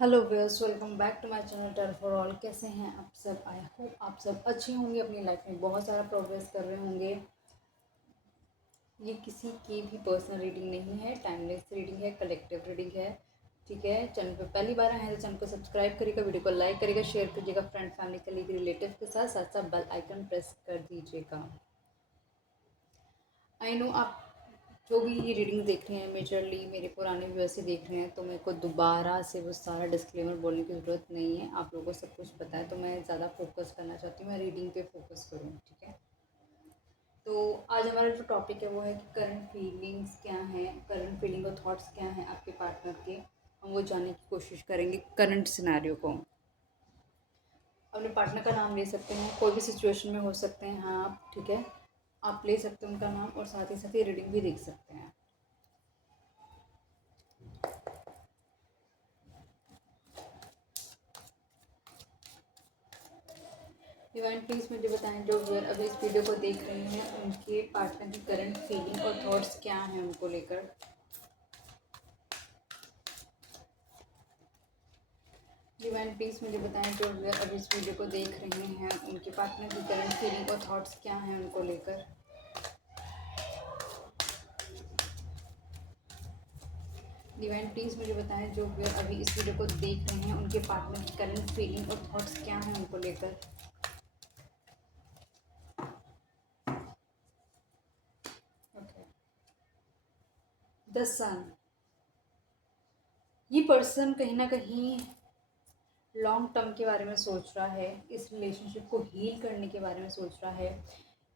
Hello viewers, welcome back to my channel tarot for all. कैसे हैं आप सब? आई होप आप सब अच्छे होंगे, अपनी लाइफ में बहुत सारा प्रोग्रेस कर रहे होंगे। ये किसी की भी पर्सनल रीडिंग नहीं है, टाइमलेस रीडिंग है, कलेक्टिव रीडिंग है। ठीक है, चैनल पे पहली बार आए हैं तो चैनल को सब्सक्राइब करिएगा, वीडियो को लाइक करिएगा, शेयर करिएगा फ्रेंड फैमिली कलीग रिलेटिव के साथ साथ साथ बेल आइकन प्रेस कर दीजिएगा। आई नो आप जो भी ये रीडिंग देख रहे हैं मेजरली मेरे पुराने व्यूअर्स से देख रहे हैं, तो मेरे को दोबारा से वो सारा डिस्क्लेमर बोलने की ज़रूरत नहीं है। आप लोगों को सब कुछ पता है, तो मैं ज़्यादा फोकस करना चाहती हूँ, मैं रीडिंग पे फोकस करूँ। ठीक है, तो आज हमारा जो टॉपिक है वो है कि करंट फीलिंग्स क्या हैं, करंट फीलिंग और थॉट्स क्या हैं आपके पार्टनर के। हम वो जानने की कोशिश करेंगे करंट सिनेरियो को। अपने पार्टनर का नाम ले सकते हैं, कोई भी सिचुएशन में हो सकते हैं। हाँ आप, ठीक है, आप ले सकते हैं उनका नाम और साथ ही साथ ये रीडिंग भी देख सकते हैं। डिवाइन प्लीज़ मुझे बताएं, जो व्यूअर अभी इस वीडियो को देख रहे हैं उनके पार्टनर की करंट फीलिंग और थॉट्स क्या हैं उनको लेकर। डिवाइन प्लीज़ मुझे बताएं, जो व्यूअर अभी इस वीडियो को देख रहे हैं उनके पार्टनर की करंट फीलिंग और थॉट्स क्या हैं उनको लेकर। डिवाइन प्लीज़ मुझे बताएं, जो व्यूअर अभी इस वीडियो को देख रहे हैं उनके पार्टनर की करंट फीलिंग और थॉट्स क्या हैं उनको लेकर। ओके, द सन। ये पर्सन कहीं ना कहीं लॉन्ग टर्म के बारे में सोच रहा है, इस रिलेशनशिप को हील करने के बारे में सोच रहा है,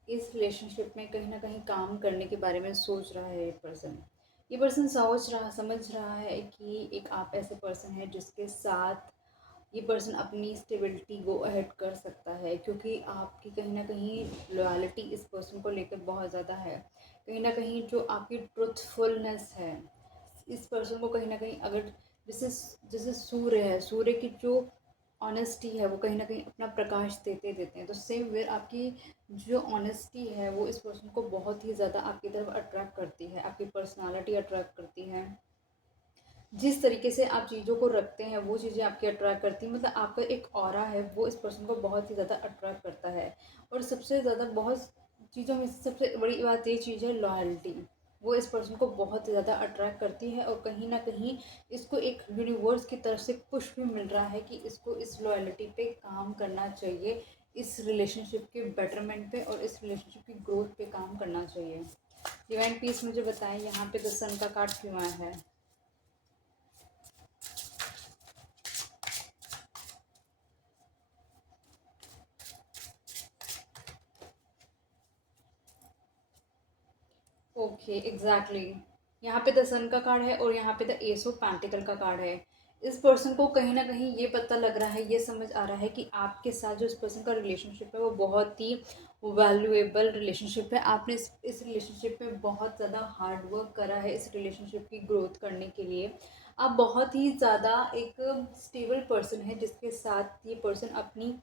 इस रिलेशनशिप में कहीं ना कहीं काम करने के बारे में सोच रहा है। ये पर्सन समझ रहा है कि एक आप ऐसे पर्सन है जिसके साथ ये पर्सन अपनी स्टेबिलिटी गो अहेड कर सकता है, क्योंकि आपकी कहीं ना कहीं लॉयल्टी इस पर्सन को लेकर बहुत ज़्यादा है। कहीं ना कहीं जो आपकी ट्रुथफुलनेस है, इस पर्सन को कहीं ना कहीं, अगर जैसे जैसे सूर्य है, सूर्य की जो ऑनेस्टी है वो कहीं ना कहीं अपना प्रकाश देते देते हैं, तो सेम वेयर आपकी जो ऑनेस्टी है वो इस पर्सन को बहुत ही ज़्यादा आपकी तरफ अट्रैक्ट करती है, आपकी पर्सनालिटी अट्रैक्ट करती है। जिस तरीके से आप चीज़ों को रखते हैं वो चीज़ें आपकी अट्रैक्ट करती हैं, मतलब आपका एक ऑरा है वो इस पर्सन को बहुत ही ज़्यादा अट्रैक्ट करता है। और सबसे ज़्यादा बहुत चीज़ों में से सबसे बड़ी बात ये चीज़ है लॉयल्टी। वो इस पर्सन को बहुत ज़्यादा अट्रैक्ट करती है और कहीं ना कहीं इसको एक यूनिवर्स की तरफ से पुश भी मिल रहा है कि इसको इस लॉयल्टी पे काम करना चाहिए, इस रिलेशनशिप के बेटरमेंट पे और इस रिलेशनशिप की ग्रोथ पे काम करना चाहिए। डिवाइन पीस मुझे बताएं, यहाँ पे द सन का कार्ड क्यों आया है? Okay, exactly. यहाँ पे द सन का कार्ड है और यहाँ पे द एस ऑफ पेंटिकल का कार्ड है। इस पर्सन को कहीं ना कहीं ये पता लग रहा है, ये समझ आ रहा है कि आपके साथ जो इस पर्सन का रिलेशनशिप है वो बहुत ही वैल्यूएबल रिलेशनशिप है। आपने इस रिलेशनशिप में बहुत ज़्यादा हार्ड वर्क करा है इस रिलेशनशिप की ग्रोथ करने के लिए। आप बहुत ही ज़्यादा एक स्टेबल पर्सन है जिसके साथ ये पर्सन अपनी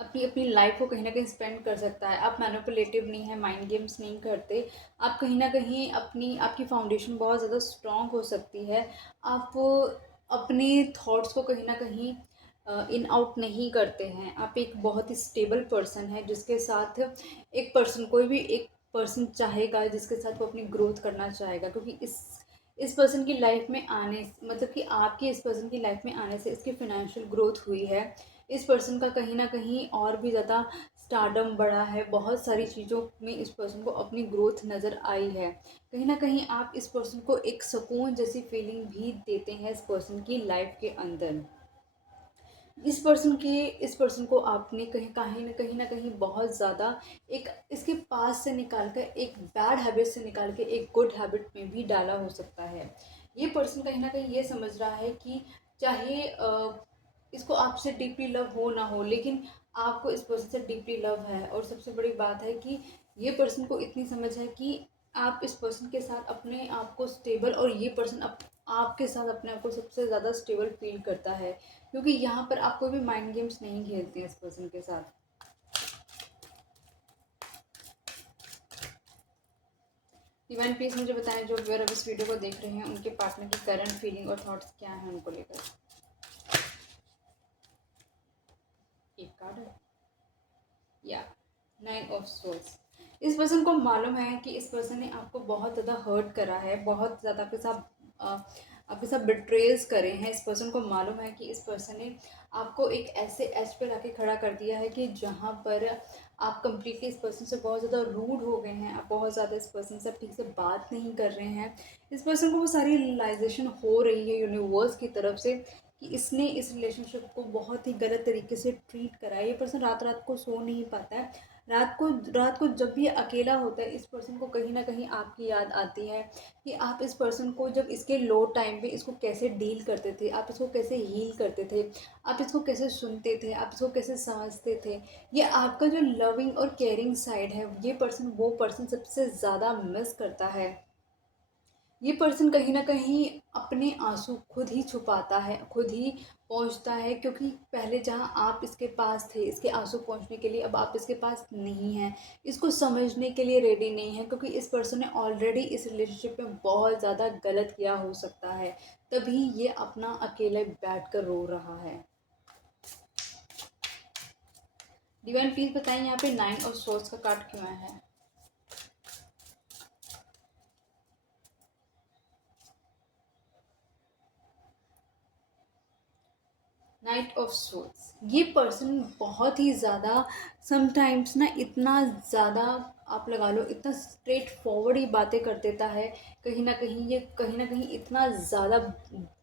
अपनी अपनी लाइफ को कहीं ना कहीं स्पेंड कर सकता है। आप मैनिपुलेटिव नहीं है, माइंड गेम्स नहीं करते। आप कहीं ना कहीं आपकी फाउंडेशन बहुत ज़्यादा स्ट्रॉन्ग हो सकती है। आप अपने थॉट्स को कहीं ना कहीं इन आउट नहीं करते हैं। आप एक बहुत ही स्टेबल पर्सन है जिसके साथ एक पर्सन, कोई भी एक पर्सन चाहेगा जिसके साथ वो अपनी ग्रोथ करना चाहेगा, क्योंकि इस पर्सन की लाइफ में आने, मतलब कि आपके इस पर्सन की लाइफ में आने से इसकी फाइनेंशियल ग्रोथ हुई है। इस पर्सन का कहीं ना कहीं और भी ज़्यादा स्टारडम बढ़ा है, बहुत सारी चीज़ों में इस पर्सन को अपनी ग्रोथ नज़र आई है। कहीं ना कहीं आप इस पर्सन को एक सुकून जैसी फीलिंग भी देते हैं इस पर्सन की लाइफ के अंदर। इस पर्सन को आपने कहीं ना कहीं बहुत ज़्यादा एक इसके पास से निकाल कर, एक बैड हैबिट से निकाल के एक गुड हैबिट में भी डाला हो सकता है। ये पर्सन कहीं ना कहीं ये समझ रहा है कि चाहे इसको आपसे डीपली लव हो ना हो, लेकिन आपको इस पर्सन से डीपली लव है। और सबसे बड़ी बात है कि ये पर्सन को इतनी समझ है कि आप इस पर्सन के साथ अपने आप को स्टेबल, और ये पर्सन आपके साथ अपने आप को सबसे ज़्यादा स्टेबल फील करता है, क्योंकि यहाँ पर आप कोई भी माइंड गेम्स नहीं खेलते हैं इस पर्सन के साथ। डिवाइन प्लीज मुझे बताएं, जो व्यूअर अब इस वीडियो को देख रहे हैं उनके पार्टनर की करंट फीलिंग और थॉट्स क्या हैं उनको लेकर। एक कार्ड है या 9 ऑफ सोल्स। इस पर्सन को मालूम है कि इस पर्सन ने आपको बहुत ज़्यादा हर्ट करा है, बहुत ज़्यादा आपके साथ बिट्रेज करे हैं। इस पर्सन को मालूम है कि इस पर्सन ने आपको एक ऐसे एज पे लाके खड़ा कर दिया है कि जहाँ पर आप कम्प्लीटली इस पर्सन से बहुत ज़्यादा रूड हो गए हैं, आप बहुत ज़्यादा इस पर्सन से ठीक से बात नहीं कर रहे हैं। इस पर्सन को वो सारी रियलाइजेशन हो रही है यूनिवर्स की तरफ से कि इसने इस रिलेशनशिप को बहुत ही गलत तरीके से ट्रीट करा है। ये पर्सन रात रात को सो नहीं पाता है। रात को जब भी अकेला होता है, इस पर्सन को कहीं ना कहीं आपकी याद आती है कि आप इस पर्सन को जब इसके लो टाइम पे इसको कैसे डील करते थे, आप इसको कैसे हील करते थे, आप इसको कैसे सुनते थे, आप इसको कैसे समझते थे। ये आपका जो लविंग और केयरिंग साइड है, ये पर्सन वो पर्सन सबसे ज़्यादा मिस करता है। ये पर्सन कहीं न कहीं अपने आँसू खुद ही छुपाता है, खुद ही पहुँचता है, क्योंकि पहले जहाँ आप इसके पास थे, इसके आँसू पहुँचने के लिए, अब आप इसके पास नहीं हैं। इसको समझने के लिए रेडी नहीं है, क्योंकि इस पर्सन ने ऑलरेडी इस रिलेशनशिप में बहुत ज़्यादा गलत किया हो सकता है, तभी ये अपना अकेले बैठकर रो रहा है। डिवाइन प्लीज़ बताइए यहाँ पे 9 ऑफ सोर्ड्स का कार्ड क्यों आया है? Knight of souls. ये पर्सन बहुत ही ज़्यादा समटाइम्स ना इतना ज़्यादा आप लगा लो, इतना स्ट्रेट फॉरवर्ड ही बातें कर देता है। कहीं ना कहीं इतना ज़्यादा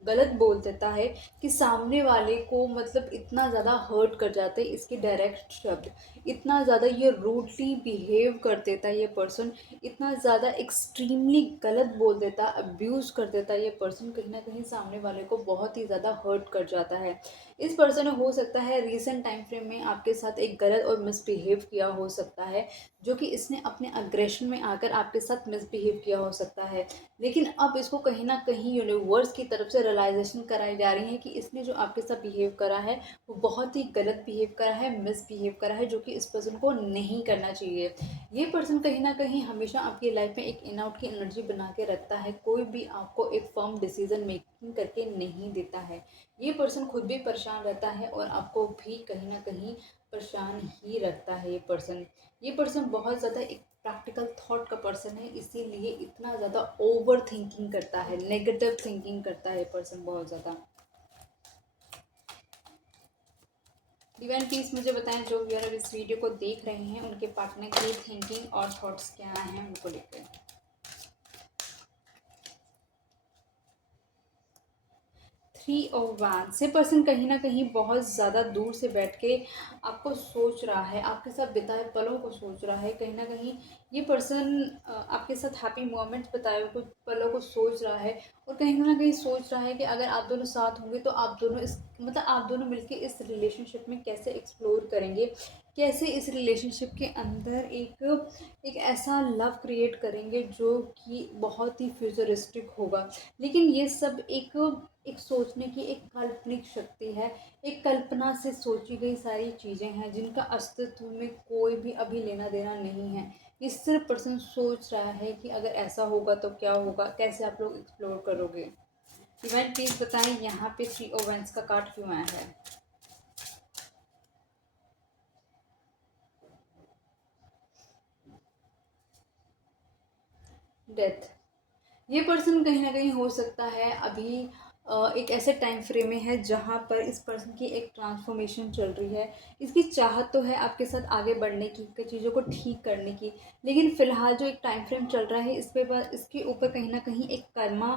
गलत बोल देता है कि सामने वाले को मतलब इतना ज़्यादा हर्ट कर जाते हैं इसके डायरेक्ट शब्द। इतना ज़्यादा ये रूडली बिहेव कर देता है ये पर्सन, इतना ज़्यादा एक्सट्रीमली गलत बोल देता है, अब्यूज़ कर देता है ये पर्सन। कहीं ना कहीं सामने वाले को बहुत ही ज़्यादा हर्ट कर जाता है। इस पर्सन ने हो सकता है रीसेंट टाइम फ्रेम में आपके साथ एक गलत और मिसबिहेव किया हो सकता है, जो कि इसने अपने अग्रेशन में आकर आपके साथ मिसबिहेव किया हो सकता है। लेकिन अब इसको कहीं ना कहीं यूनिवर्स की तरफ से रियलाइजेशन कराई जा रही है कि इसने जो आपके साथ बिहेव करा है वो बहुत ही गलत बिहेव करा है, मिसबिहेव करा है, जो कि इस पर्सन को नहीं करना चाहिए। ये पर्सन कहीं ना कहीं हमेशा आपकी लाइफ में एक इन आउट की एनर्जी बना के रखता है, कोई भी आपको एक फर्म डिसीजन मेकिंग करके नहीं देता है। ये पर्सन खुद भी परेशान रहता है और आपको भी कहीं ना कहीं परेशान ही रखता है। ये पर्सन बहुत ज़्यादा एक प्रैक्टिकल थॉट का पर्सन है, इसीलिए इतना ज़्यादा ओवर थिंकिंग करता है, नेगेटिव थिंकिंग करता है ये पर्सन बहुत ज़्यादा। डिवाइन प्लीज मुझे बताएं जो व्यूअर इस वीडियो को देख रहे हैं उनके पार्टनर की थिंकिंग और थॉट्स क्या हैं उनको लेकर। 3 ऑफ वैंड्स। ये पर्सन कहीं ना कहीं बहुत ज़्यादा दूर से बैठ के आपको सोच रहा है, आपके साथ बिताए पलों को सोच रहा है। कहीं ना कहीं ये पर्सन आपके साथ हैप्पी मोमेंट्स बिताए हुए कुछ पलों को सोच रहा है, और कहीं ना कहीं सोच रहा है कि अगर आप दोनों साथ होंगे तो आप दोनों इस मतलब आप दोनों मिलके इस रिलेशनशिप में कैसे एक्सप्लोर करेंगे, कैसे इस रिलेशनशिप के अंदर एक ऐसा लव क्रिएट करेंगे जो कि बहुत ही फ्यूचरिस्टिक होगा। लेकिन ये सब एक एक सोचने की एक काल्पनिक शक्ति है, एक कल्पना से सोची गई सारी चीज़ें हैं जिनका अस्तित्व में कोई भी अभी लेना देना नहीं है। ये सिर्फ पर्सन सोच रहा है कि अगर ऐसा होगा तो क्या होगा, कैसे आप लोग एक्सप्लोर करोगे। डिवाइन प्लीज बताएं यहाँ पे 3 ऑफ वैंड्स का कार्ड क्यों आया है? डेथ। ये पर्सन कहीं ना कहीं हो सकता है अभी एक ऐसे टाइम फ्रेम में है जहाँ पर इस पर्सन की एक ट्रांसफॉर्मेशन चल रही है। इसकी चाहत तो है आपके साथ आगे बढ़ने की, चीज़ों को ठीक करने की, लेकिन फ़िलहाल जो एक टाइम फ्रेम चल रहा है इस पे इसके ऊपर कहीं ना कहीं एक कर्मा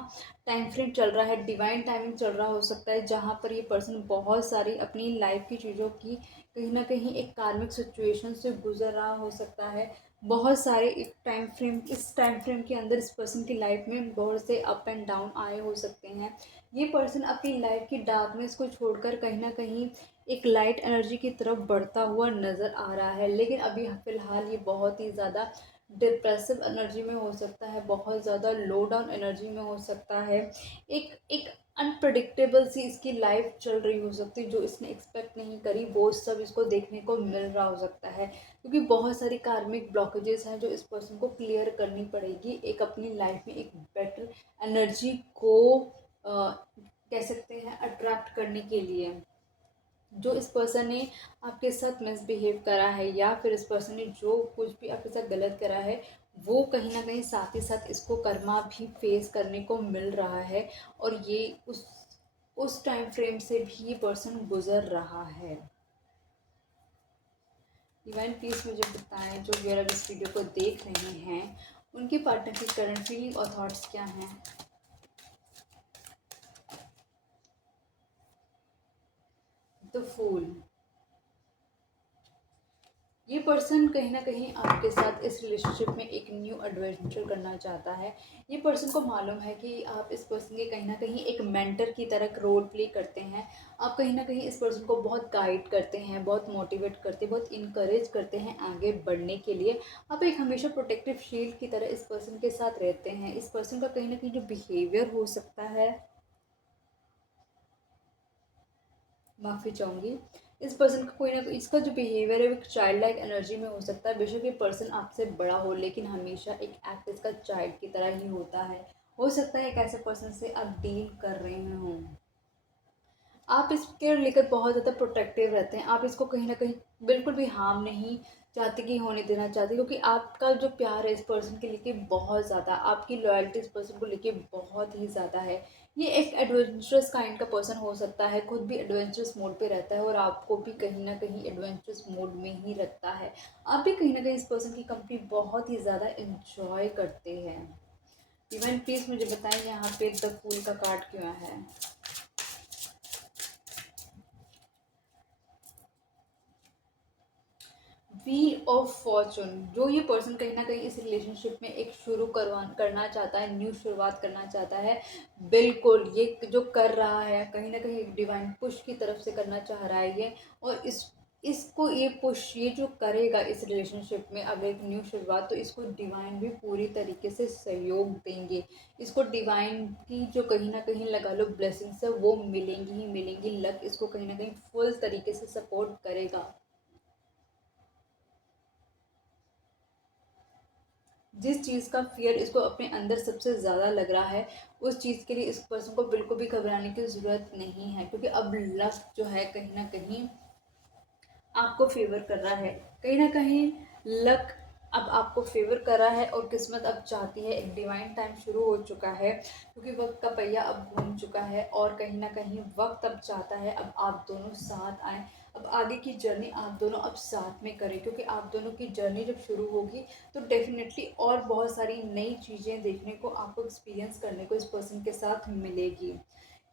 टाइम फ्रेम चल रहा है, डिवाइन टाइमिंग चल रहा हो सकता है, जहाँ पर ये पर्सन बहुत सारी अपनी लाइफ की चीज़ों की कहीं ना कहीं एक कार्मिक सिचुएशन से गुजर रहा हो सकता है। बहुत सारे एक टाइम फ्रेम इस टाइम फ्रेम के अंदर इस पर्सन की लाइफ में बहुत से अप एंड डाउन आए हो सकते हैं। ये पर्सन अपनी लाइफ की डार्कनेस को छोड़कर कहीं ना कहीं एक लाइट एनर्जी की तरफ बढ़ता हुआ नज़र आ रहा है, लेकिन अभी फ़िलहाल ये बहुत ही ज़्यादा डिप्रेसिव एनर्जी में हो सकता है, बहुत ज़्यादा लो डाउन एनर्जी में हो सकता है। एक एक अनप्रडिक्टेबल सी इसकी लाइफ चल रही हो सकती है, जो इसने एक्सपेक्ट नहीं करी वो सब इसको देखने को मिल रहा हो सकता है, क्योंकि बहुत सारी कार्मिक ब्लॉकेजेस हैं जो इस पर्सन को क्लियर करनी पड़ेगी एक अपनी लाइफ में एक बेटर एनर्जी को कह सकते हैं अट्रैक्ट करने के लिए। जो इस पर्सन ने आपके साथ मिसबिहेव करा है या फिर इस पर्सन ने जो कुछ भी आपके साथ गलत करा है, वो कहीं न कहीं साथ ही साथ इसको कर्मा भी फेस करने को मिल रहा है, और ये उस टाइम फ्रेम से भी ये पर्सन गुज़र रहा है। डिवाइन प्लीज़ मुझे बताएं, जो व्यूअर अब इस वीडियो को देख रहे हैं, उनके पार्टनर की करंट फीलिंग और थॉट्स क्या हैं। The fool. ये पर्सन कहीं न कहीं आपके साथ इस रिलेशनशिप में एक न्यू एडवेंचर करना चाहता है। ये पर्सन को मालूम है कि आप इस पर्सन के कहीं न कहीं एक मेंटर की तरह रोल प्ले करते हैं। आप कहीं न कहीं इस पर्सन को बहुत गाइड करते हैं, बहुत मोटिवेट करते हैं, बहुत इनकरेज करते हैं आगे बढ़ने के लिए। आप एक हमेशा प्रोटेक्टिव शील्ड की तरह इस पर्सन के साथ रहते हैं। इस पर्सन का कहीं न कहीं जो बिहेवियर हो सकता है, माफ़ी चाहूँगी, इस पर्सन का कोई ना कोई इसका जो बिहेवियर है वो एक चाइल्ड लाइक एनर्जी में हो सकता है। बेशक ये पर्सन आपसे बड़ा हो, लेकिन हमेशा एक एक्ट इसका चाइल्ड की तरह ही होता है। हो सकता है एक ऐसे पर्सन से आप डील कर रहे हों। आप इसके लेकर बहुत ज़्यादा प्रोटेक्टिव रहते हैं। आप इसको कहीं न कहीं बिल्कुल भी हार्म नहीं चाहते कि होने देना चाहते, क्योंकि आपका जो प्यार है इस पर्सन के लेके बहुत ज़्यादा, आपकी लॉयल्टी इस पर्सन को लेके बहुत ही ज़्यादा है। ये एक एडवेंचरस काइंड का पर्सन हो सकता है, खुद भी एडवेंचरस मोड पे रहता है और आपको भी कहीं न कहीं एडवेंचरस मोड में ही रखता है। आप भी कहीं न कहीं इस पर्सन की कंपनी बहुत ही ज़्यादा एन्जॉय करते हैं। इवन प्लीज़ मुझे बताएँ, यहाँ पे द फूल का कार्ड क्यों आया है? Wheel of Fortune. जो ये पर्सन कहीं ना कहीं इस रिलेशनशिप में एक करना चाहता है, न्यू शुरुआत करना चाहता है, बिल्कुल ये जो कर रहा है कहीं ना कहीं एक डिवाइन पुश की तरफ से करना चाह रहा है ये। और इसको ये पुश ये जो करेगा इस रिलेशनशिप में अब एक न्यू शुरुआत, तो इसको डिवाइन भी पूरी तरीके से सहयोग देंगे। इसको डिवाइन की जो कहीं ना कहीं लगा लो ब्लेसिंग्स है वो मिलेंगी ही मिलेंगी। लक इसको कहीं ना कहीं फुल तरीके से सपोर्ट करेगा। जिस चीज़ का फ़ियर इसको अपने अंदर सबसे ज़्यादा लग रहा है, उस चीज़ के लिए इस पर्सन को बिल्कुल भी घबराने की ज़रूरत नहीं है, क्योंकि अब लक जो है कहीं न कहीं आपको फ़ेवर कर रहा है। कहीं न कहीं लक अब आपको फ़ेवर कर रहा है और किस्मत अब चाहती है, एक डिवाइन टाइम शुरू हो चुका है, क्योंकि वक़्त का पहिया अब घूम चुका है और कहीं न कहीं वक़्त अब चाहता है अब आप दोनों साथ आएँ। अब आगे की जर्नी आप दोनों अब साथ में करें, क्योंकि आप दोनों की जर्नी जब शुरू होगी तो डेफ़िनेटली और बहुत सारी नई चीज़ें देखने को, आपको एक्सपीरियंस करने को इस पर्सन के साथ मिलेगी।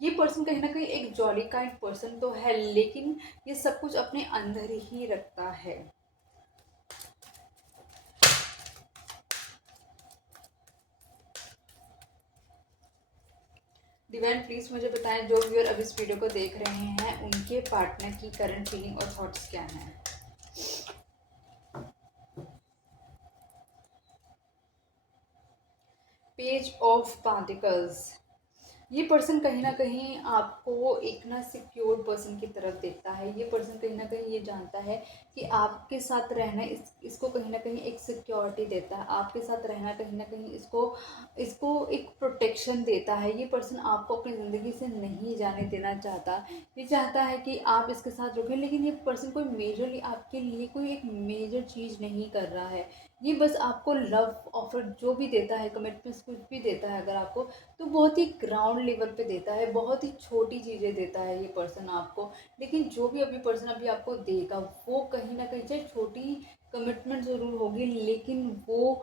ये पर्सन कहीं न कहीं एक जॉली काइंड पर्सन तो है, लेकिन ये सब कुछ अपने अंदर ही रखता है। डिवाइन प्लीज़ मुझे बताएं, जो व्यूअर अब इस वीडियो को देख रहे हैं, उनके पार्टनर की करंट फीलिंग और थॉट्स क्या हैं। Page of pentacles. ये पर्सन कहीं न कहीं आपको एक ना सिक्योर पर्सन की तरफ देखता है। ये पर्सन कहीं न कहीं ये जानता है कि आपके साथ रहना इसको कहीं न कहीं एक सिक्योरिटी देता है। आपके साथ रहना कहीं न कहीं इसको इसको एक प्रोटेक्शन देता है। ये पर्सन आपको अपनी ज़िंदगी से नहीं जाने देना चाहता। ये चाहता है कि आप इसके साथ रुकें, लेकिन ये पर्सन कोई मेजरली आपके लिए कोई एक मेजर चीज़ नहीं कर रहा है। ये बस आपको लव ऑफ़र जो भी देता है, कमिटमेंट्स कुछ भी देता है अगर आपको, तो बहुत ही ग्राउंड लेवल पे देता है, बहुत ही छोटी चीज़ें देता है ये पर्सन आपको। लेकिन जो भी अभी पर्सन अभी आपको देगा, वो कहीं न कहीं चाहे छोटी कमिटमेंट ज़रूर होगी, लेकिन वो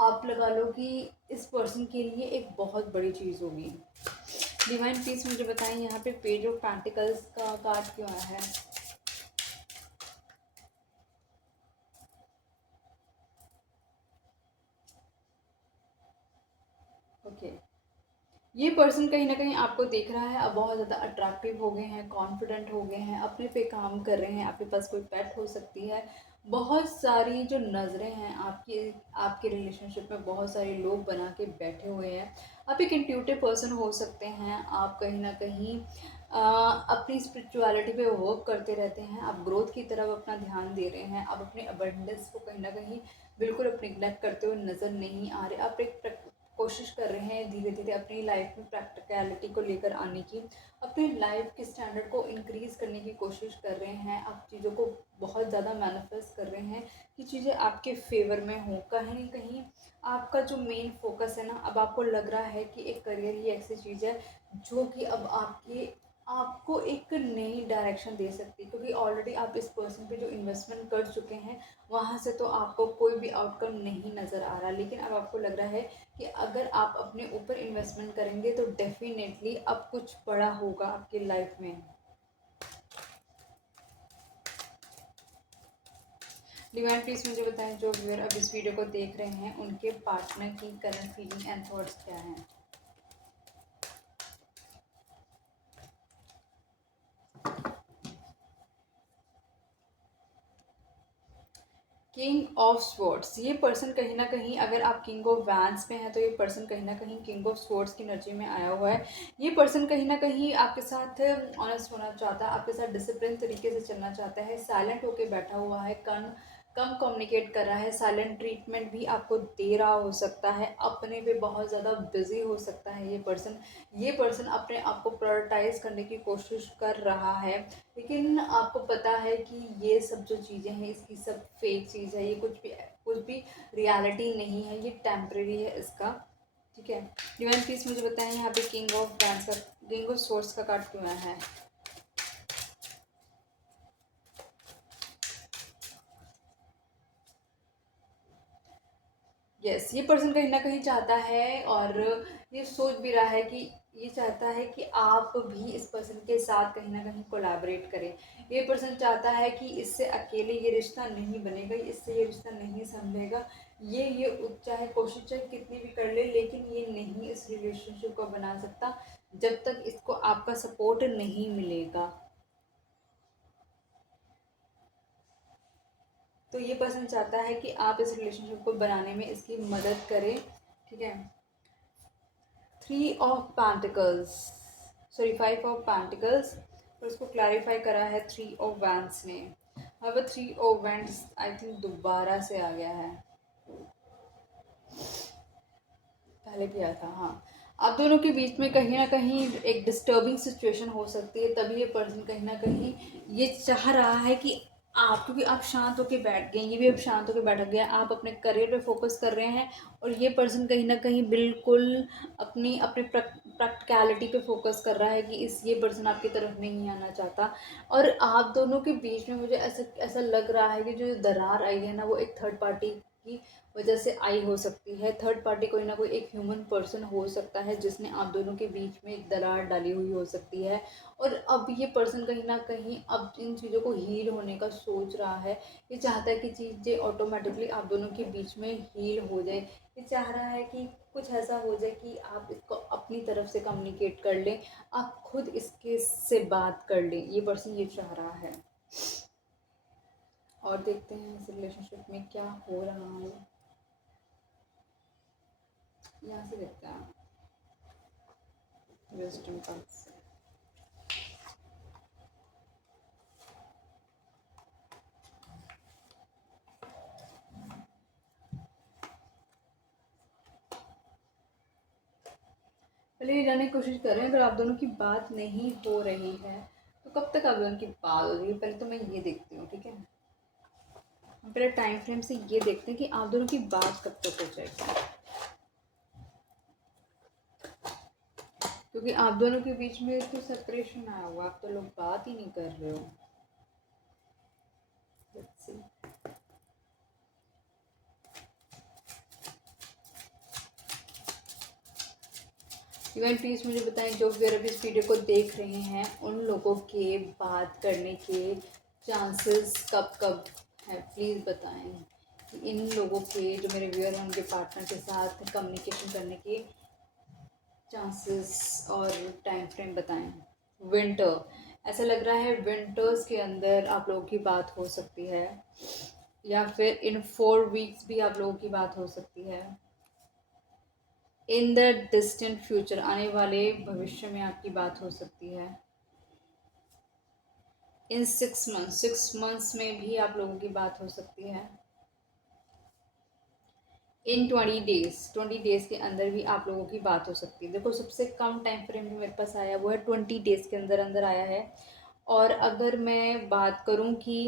आप लगा लो कि इस पर्सन के लिए एक बहुत बड़ी चीज़ होगी। डिवाइन प्लीज़ मुझे बताएँ, यहाँ पे पेज ऑफ पेंटिकल्स का कार्ड क्यों आया है? ओके। ये पर्सन कहीं न कहीं आपको देख रहा है, अब बहुत ज़्यादा अट्रैक्टिव हो गए हैं, कॉन्फिडेंट हो गए हैं, अपने पे काम कर रहे हैं, आपके पास कोई पेट हो सकती है। बहुत सारी जो नज़रें हैं आपके आपके रिलेशनशिप में बहुत सारे लोग बना के बैठे हुए हैं। आप एक इंट्यूटिव पर्सन हो सकते हैं, आप कहीं न कहीं अपनी स्पिरिचुअलिटी पे वर्क करते रहते हैं, आप ग्रोथ की तरफ अपना ध्यान दे रहे हैं, आप अपने अबंडेंस को कहीं न कहीं बिल्कुल अब नेग्लेक्ट करते हुए नज़र नहीं आ रहे। आप एक कोशिश कर रहे हैं धीरे धीरे अपनी लाइफ में प्रैक्टिकलिटी को लेकर आने की, अपनी लाइफ के स्टैंडर्ड को इंक्रीज़ करने की कोशिश कर रहे हैं। आप चीज़ों को बहुत ज़्यादा मैनिफेस्ट कर रहे हैं कि चीज़ें आपके फेवर में हों। कहीं न कहीं आपका जो मेन फोकस है ना, अब आपको लग रहा है कि एक करियर ही ऐसी चीज़ है जो कि अब आपको एक नई डायरेक्शन दे सकती है, क्योंकि ऑलरेडी आप इस पर्सन पे जो इन्वेस्टमेंट कर चुके हैं वहाँ से तो आपको कोई भी आउटकम नहीं नज़र आ रहा। लेकिन अब आपको लग रहा है कि अगर आप अपने ऊपर इन्वेस्टमेंट करेंगे तो डेफिनेटली अब कुछ बड़ा होगा आपकी लाइफ में। डिवाइन प्लीज मुझे बताएं, जो व्यूअर अब इस वीडियो को देख रहे हैं उनके पार्टनर की करंट फीलिंग एंड थॉट्स क्या हैं। किंग ऑफ स्वॉर्ड्स, ये पर्सन कहीं ना कहीं, अगर आप किंग ऑफ वैंस में हैं तो ये पर्सन कहीं ना कहीं किंग ऑफ स्वॉर्ड्स की एनर्जी में आया हुआ है। ये पर्सन कहीं ना कहीं आपके साथ ऑनेस्ट होना चाहता है, आपके साथ डिसिप्लिन तरीके से चलना चाहता है, साइलेंट होके बैठा हुआ है, कम कम्युनिकेट कर रहा है, साइलेंट ट्रीटमेंट भी आपको दे रहा हो सकता है, अपने पे बहुत ज़्यादा बिजी हो सकता है ये पर्सन अपने आप को प्रायोरिटाइज करने की कोशिश कर रहा है। लेकिन आपको पता है कि ये सब जो चीज़ें हैं इसकी सब फेक चीज़ है, ये कुछ भी रियलिटी नहीं है, ये टेम्परेरी है इसका। ठीक है, डिवाइन प्लीज मुझे बताएं यहाँ पे किंग ऑफ वैंस का, किंग ऑफ सोर्स का कार्ड क्यों आया है। यस, ये पर्सन कहीं ना कहीं चाहता है और ये सोच भी रहा है कि ये चाहता है कि आप भी इस पर्सन के साथ कहीं ना कहीं कोलैबोरेट करें। ये पर्सन चाहता है कि इससे अकेले ये रिश्ता नहीं बनेगा, इससे ये रिश्ता नहीं संभलेगा। ये चाहे कोशिश चाहे कितनी भी कर ले, लेकिन ये नहीं इस रिलेशनशिप को बना सकता जब तक इसको आपका सपोर्ट नहीं मिलेगा। तो ये पर्सन चाहता है कि आप इस रिलेशनशिप को बनाने में इसकी मदद करें। ठीक है, 3 of pentacles, sorry 5 of pentacles, और इसको क्लैरिफाई करा है 3 ऑफ वैंड्स ने। अब 3 ऑफ वैंड्स आई थिंक दोबारा से आ गया है, पहले भी आया था। हाँ, आप दोनों के बीच में कहीं ना कहीं एक डिस्टर्बिंग सिचुएशन हो सकती है, तभी ये पर्सन कहीं ना कहीं ये चाह रहा है कि आप, क्योंकि आप शांत होकर बैठ गए, ये भी अब शांत होकर बैठ गया, आप अपने करियर पे फोकस कर रहे हैं और ये पर्सन कहीं ना कहीं बिल्कुल अपनी अपने प्रैक्टिकलिटी पे फोकस कर रहा है कि ये पर्सन आपकी तरफ नहीं आना चाहता। और आप दोनों के बीच में मुझे ऐसा ऐसा लग रहा है कि जो दरार आई है ना, वो एक थर्ड पार्टी की वजह से आई हो सकती है। थर्ड पार्टी कोई ना कोई एक ह्यूमन पर्सन हो सकता है जिसने आप दोनों के बीच में एक दरार डाली हुई हो सकती है। और अब ये पर्सन कहीं ना कहीं अब इन चीज़ों को हील होने का सोच रहा है। ये चाहता है कि चीज़ें ऑटोमेटिकली आप दोनों के बीच में हील हो जाए। ये चाह रहा है कि कुछ ऐसा हो जाए कि आप इसको अपनी तरफ से कम्युनिकेट कर लें, आप खुद इसके से बात कर लें, ये पर्सन ये चाह रहा है। और देखते हैं इस रिलेशनशिप में क्या हो रहा है। यहाँ से देखते हैं विजडम कार्ड से। पहले ये जानने की कोशिश कर रहे हैं, अगर आप दोनों की बात नहीं हो रही है तो कब तक आप दोनों की बात हो रही है, पहले तो मैं ये देखती हूँ। ठीक है, हम पहले टाइम फ्रेम से ये देखते हैं कि आप दोनों की बात कब तक हो जाएगी, क्योंकि आप दोनों के बीच में तो सेपरेशन आया हुआ, आप तो लोग बात ही नहीं कर रहे हो। Let's see. इवन प्लीज़ मुझे बताएं, जो भी अभी इस वीडियो को देख रहे हैं उन लोगों के बात करने के चांसेस कब कब है, प्लीज़ बताएं कि इन लोगों के, जो मेरे व्यूअर हैं, उनके पार्टनर के साथ कम्युनिकेशन करने के चांसेस और टाइम फ्रेम बताएं। विंटर, ऐसा लग रहा है विंटर्स के अंदर आप लोगों की बात हो सकती है, या फिर इन 4 वीक्स भी आप लोगों की बात हो सकती है। इन द डिस्टेंट फ्यूचर, आने वाले भविष्य में आपकी बात हो सकती है। इन 6 मंथ्स में भी आप लोगों की बात हो सकती है। इन 20 डेज़ के अंदर भी आप लोगों की बात हो सकती है। देखो सबसे कम टाइम फ्रेम जो मेरे पास आया वो है 20 डेज़ के अंदर अंदर आया है। और अगर मैं बात करूं कि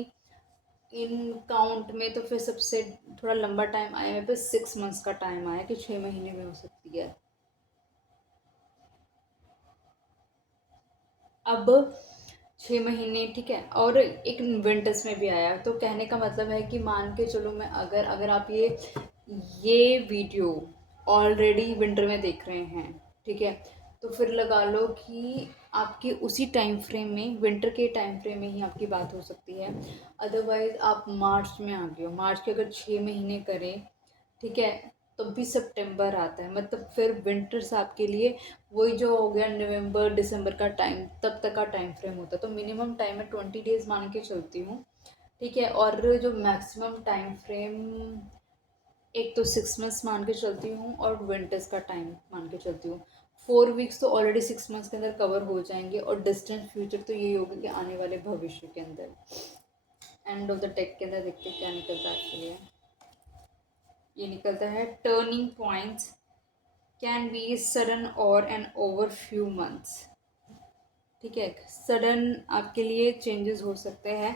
इन काउंट में तो फिर सबसे थोड़ा लंबा टाइम आया मेरे पास 6 मंथ्स का टाइम आया कि 6 महीने में हो सकती है। अब 6 महीने ठीक है, और एक विंटर्स में भी आया, तो कहने का मतलब है कि मान के चलो मैं अगर अगर आप ये वीडियो ऑलरेडी विंटर में देख रहे हैं, ठीक है, तो फिर लगा लो कि आपकी उसी टाइम फ्रेम में, विंटर के टाइम फ्रेम में ही आपकी बात हो सकती है। अदरवाइज आप मार्च में आ गए हो, मार्च के अगर 6 महीने करें, ठीक है, तो भी सितंबर आता है, मतलब फिर विंटर्स आपके लिए वही जो हो गया नवंबर दिसंबर का टाइम, तब तक का टाइम फ्रेम होता है। तो मिनिमम टाइम है 20 डेज़ मान के चलती हूँ, ठीक है। और जो मैक्सिमम टाइम फ्रेम, एक तो 6 मंथ्स मान के चलती हूँ और विंटर्स का टाइम मान के चलती हूँ। 4 वीक्स तो ऑलरेडी 6 मंथ्स के अंदर कवर हो जाएंगे, और डिस्टेंट फ्यूचर तो यही होगा कि आने वाले भविष्य के अंदर। एंड ऑफ द टेक के अंदर देखते क्या निकलता है आपके लिए। ये निकलता है turning points can be sudden और एन ओवर फ्यू मंथ्स, ठीक है। सडन आपके लिए चेंजेस हो सकते हैं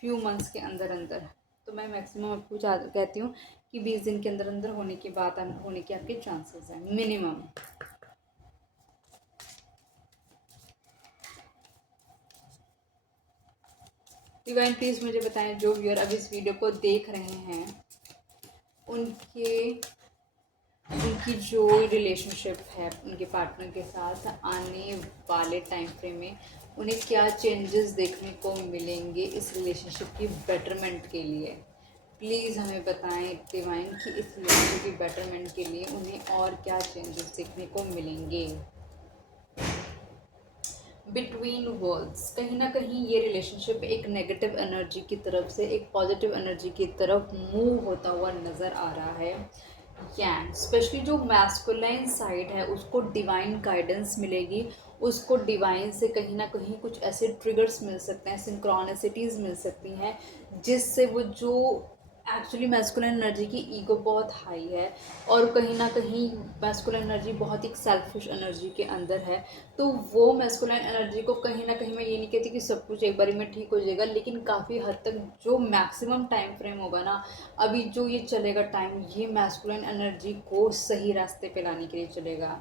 फ्यू मंथ्स के अंदर अंदर। तो मैं मैक्सिमम आपको कहती हूँ कि 20 दिन के अंदर अंदर होने की बात होने के आपके चांसेस हैं मिनिमम। डिवाइन प्लीज़ मुझे बताएं, जो व्यूअर अभी इस वीडियो को देख रहे हैं उनकी जो रिलेशनशिप है उनके पार्टनर के साथ आने वाले टाइम फ्रेम में उन्हें क्या चेंजेस देखने को मिलेंगे इस रिलेशनशिप की बेटरमेंट के लिए। प्लीज़ हमें बताएं डिवाइन कि इस रिलेशनशिप की बेटरमेंट के लिए उन्हें और क्या चेंजेस देखने को मिलेंगे। बिटवीन वर्ल्ड्स, कहीं ना कहीं ये रिलेशनशिप एक नेगेटिव एनर्जी की तरफ से एक पॉजिटिव एनर्जी की तरफ मूव होता हुआ नज़र आ रहा है। कैन स्पेशली जो मैस्कुलाइन साइड है उसको डिवाइन गाइडेंस मिलेगी, उसको डिवाइन से कहीं ना कहीं कुछ ऐसे ट्रिगर्स मिल सकते हैं, सिंक्रोनिसिटीज़ मिल सकती हैं, जिससे वो जो एक्चुअली मैस्कुलिन एनर्जी की ईगो बहुत हाई है, और कहीं ना कहीं मैस्कुलिन एनर्जी बहुत ही सेल्फिश एनर्जी के अंदर है। तो वो मैस्कुलिन एनर्जी को कहीं ना कहीं, मैं ये नहीं कहती कि सब कुछ एक बारी में ठीक हो जाएगा, लेकिन काफ़ी हद तक जो मैक्सिमम टाइम फ्रेम होगा ना, अभी जो ये चलेगा टाइम, ये मैस्कुलिन एनर्जी को सही रास्ते पे लाने के लिए चलेगा।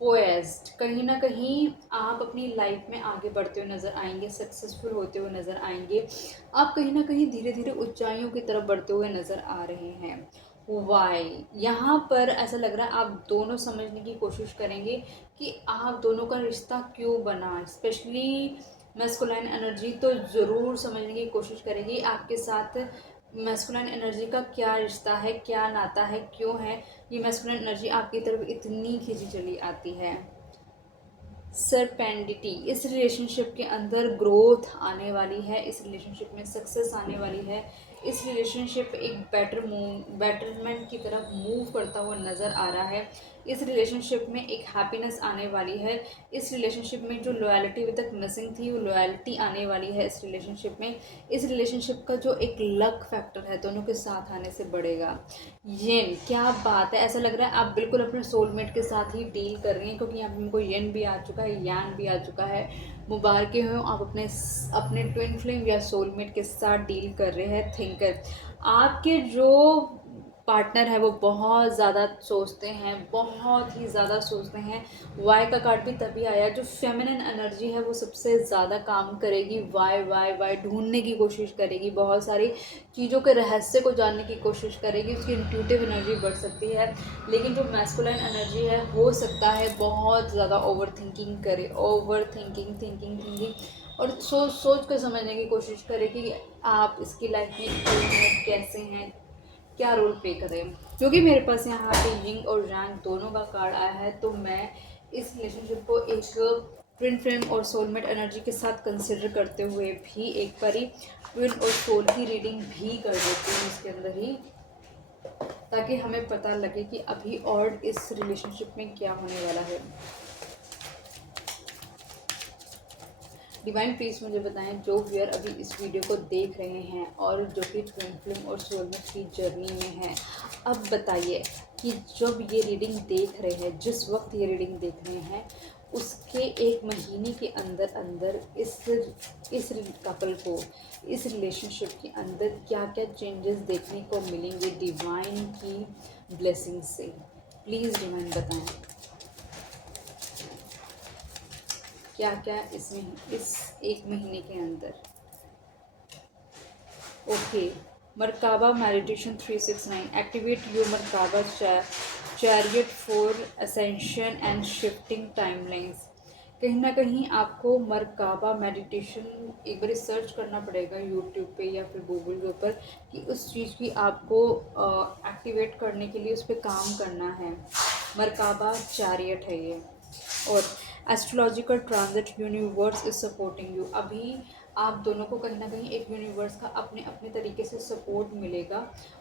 पोएस्ट, कहीं ना कहीं आप अपनी लाइफ में आगे बढ़ते हुए नज़र आएंगे, सक्सेसफुल होते हुए नज़र आएंगे, आप कहीं ना कहीं धीरे धीरे ऊंचाइयों की तरफ बढ़ते हुए नज़र आ रहे हैं। वाई, यहाँ पर ऐसा लग रहा है आप दोनों समझने की कोशिश करेंगे कि आप दोनों का रिश्ता क्यों बना। स्पेशली मैस्कुलाइन एनर्जी तो ज़रूर समझने की कोशिश करेगी आपके साथ मैस्कुलाइन एनर्जी का क्या रिश्ता है, क्या नाता है, क्यों है ये मैस्कुलाइन एनर्जी आपकी तरफ इतनी खींची चली आती है। सरपेंडिटी, इस रिलेशनशिप के अंदर ग्रोथ आने वाली है, इस रिलेशनशिप में सक्सेस आने वाली है, इस रिलेशनशिप एक बेटरमेंट की तरफ मूव करता हुआ नज़र आ रहा है, इस रिलेशनशिप में एक हैप्पीनेस आने वाली है, इस रिलेशनशिप में जो लॉयल्टी अभी तक मिसिंग थी वो लॉयल्टी आने वाली है इस रिलेशनशिप में, इस रिलेशनशिप का जो एक लक फैक्टर है दोनों के साथ आने से बढ़ेगा। येन, क्या बात है, ऐसा लग रहा है आप बिल्कुल अपने सोलमेट के साथ ही डील कर रही हैं, क्योंकि यहाँ पे हमको येन भी आ चुका है, यान भी आ चुका है। मुबारक हो, आप अपने अपने ट्विन फ्लेम या सोलमेट के साथ डील कर रहे हैं। थिंकर, आपके जो पार्टनर है वो बहुत ज़्यादा सोचते हैं, बहुत ही ज़्यादा सोचते हैं। वाई का कार्ड भी तभी आया, जो फेमिनिन एनर्जी है वो सबसे ज़्यादा काम करेगी, वाई वाई वाई ढूंढने की कोशिश करेगी, बहुत सारी चीज़ों के रहस्य को जानने की कोशिश करेगी, उसकी इंट्यूटिव एनर्जी बढ़ सकती है। लेकिन जो मैस्कुलाइन एनर्जी है हो सकता है बहुत ज़्यादा ओवर थिंकिंग करे, ओवर थिंकिंग थिंकिंग थिंकिंग, और सोच सोच कर समझने की कोशिश करे कि आप इसकी लाइफ में क्यों हैं, कैसे हैं, क्या रोल प्ले करें। क्योंकि मेरे पास यहाँ पे यिंग और यांग दोनों का कार्ड आया है, तो मैं इस रिलेशनशिप को एक ट्विन फ्लेम और सोलमेट एनर्जी के साथ कंसिडर करते हुए भी एक बारी ट्विन और सोल की रीडिंग भी कर देती हूँ इसके अंदर ही, ताकि हमें पता लगे कि अभी और इस रिलेशनशिप में क्या होने वाला है। डिवाइन प्लीज मुझे बताएं, जो व्यूअर अभी इस वीडियो को देख रहे हैं और जो कि ट्विन फ्लेम और सोलमेट की जर्नी में है, अब बताइए कि जब ये रीडिंग देख रहे हैं, जिस वक्त ये रीडिंग देख रहे हैं, उसके 1 महीने के अंदर अंदर इस कपल को, इस रिलेशनशिप के अंदर क्या क्या चेंजेस देखने को मिलेंगे डिवाइन की ब्लेसिंग से। प्लीज़ डिवाइन बताएं क्या क्या इसमें इस 1 महीने के अंदर। Okay, Merkaba meditation 369 activate your Merkaba chariot for ascension and shifting timelines. कहीं ना कहीं आपको मरकाबा मेडिटेशन एक बार सर्च करना पड़ेगा यूट्यूब पे या फिर गूगल के ऊपर कि उस चीज़ की आपको एक्टिवेट करने के लिए उस पर काम करना है। मरकाबा चैरियट है ये। और astrological transit universe is supporting you. अभी आप दोनों को कहीं ना कहीं एक यूनिवर्स का अपने अपने तरीके से सपोर्ट मिलेगा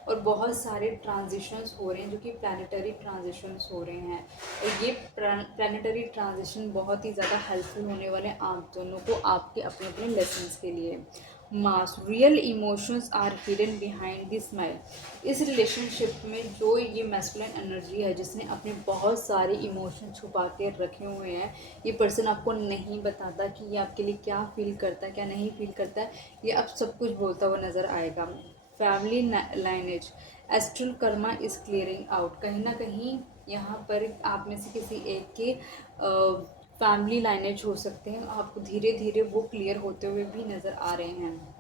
और बहुत सारे ट्रांजिशंस हो रहे हैं जो कि प्लानिटरी ट्रांजिशंस हो रहे हैं। और ये प्लानिटरी ट्रांजिशन बहुत ही ज़्यादा हेल्पफुल होने वाले हैं आप दोनों को आपके अपने अपने लेसन्स के लिए। Mask real emotions are hidden behind the smile. इस रिलेशनशिप में जो ये मैस्कुलिन एनर्जी है जिसने अपने बहुत सारे इमोशन छुपा के रखे हुए हैं, ये पर्सन आपको नहीं बताता कि ये आपके लिए क्या फील करता है क्या नहीं फील करता है, ये अब सब कुछ बोलता हुआ नज़र आएगा। Family lineage astral Karma is clearing out. कहीं ना कहीं यहाँ पर आप में से किसी एक के फैमिली लाइनेज हो सकते हैं, आपको धीरे धीरे वो क्लियर होते हुए भी नज़र आ रहे हैं।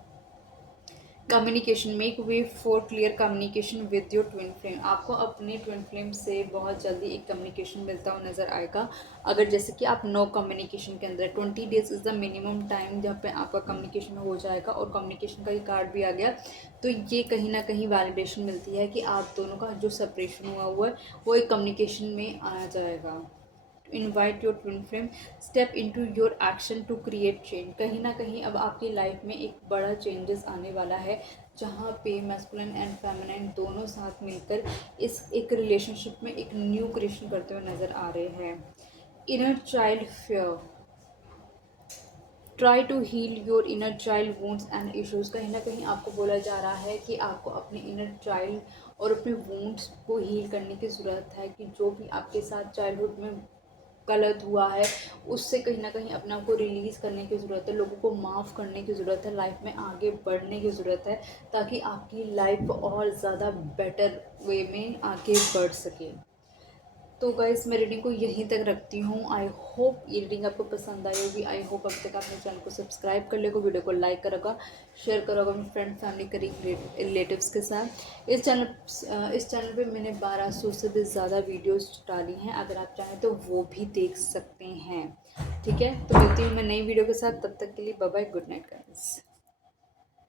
Communication make way for clear communication with your twin flame. आपको अपने ट्विन फ्लेम से बहुत जल्दी एक कम्युनिकेशन मिलता हुआ नज़र आएगा। अगर जैसे कि आप नो कम्युनिकेशन के अंदर 20 days is the minimum time जहाँ पे आपका कम्युनिकेशन हो जाएगा और कम्युनिकेशन का ही कार्ड भी आ गया, तो ये कहीं ना कहीं वैलिडेशन मिलती है कि आप दोनों का जो सेपरेशन हुआ है वो एक कम्युनिकेशन में आ जाएगा। Invite your twin flame step into your action to create change. कहीं ना कहीं अब आपकी लाइफ में एक बड़ा चेंजेस आने वाला है जहाँ पे मैस्कुलिन एंड फेमिनिन दोनों साथ मिलकर इस एक रिलेशनशिप में एक न्यू क्रिएशन करते हुए नज़र आ रहे हैं। Inner child fear try to heal your inner child wounds and issues. कहीं ना कहीं आपको बोला जा रहा है कि आपको अपने इनर चाइल्ड और अपने वुंड्स को हील करने की ज़रूरत है कि जो भी आपके साथ चाइल्डहुड में गलत हुआ है उससे कहीं ना कहीं अपने आप को रिलीज़ करने की ज़रूरत है, लोगों को माफ़ करने की ज़रूरत है, लाइफ में आगे बढ़ने की ज़रूरत है ताकि आपकी लाइफ और ज़्यादा बेटर वे में आगे बढ़ सके। तो गाइस मैं रीडिंग को यहीं तक रखती हूँ। आई होप ये रीडिंग आपको पसंद आई होगी। आई होप अब तक आपने चैनल को सब्सक्राइब कर लेगा, वीडियो को लाइक करोगा, शेयर करोगा अपने फ्रेंड फैमिली करीब रिलेटिव्स के साथ। इस चैनल पे मैंने 1200 से भी ज़्यादा वीडियोस डाली हैं, अगर आप चाहें तो वो भी देख सकते हैं। ठीक है, तो मिलती हूँ मैं नई वीडियो के साथ, तब तक के लिए bye bye, good night guys.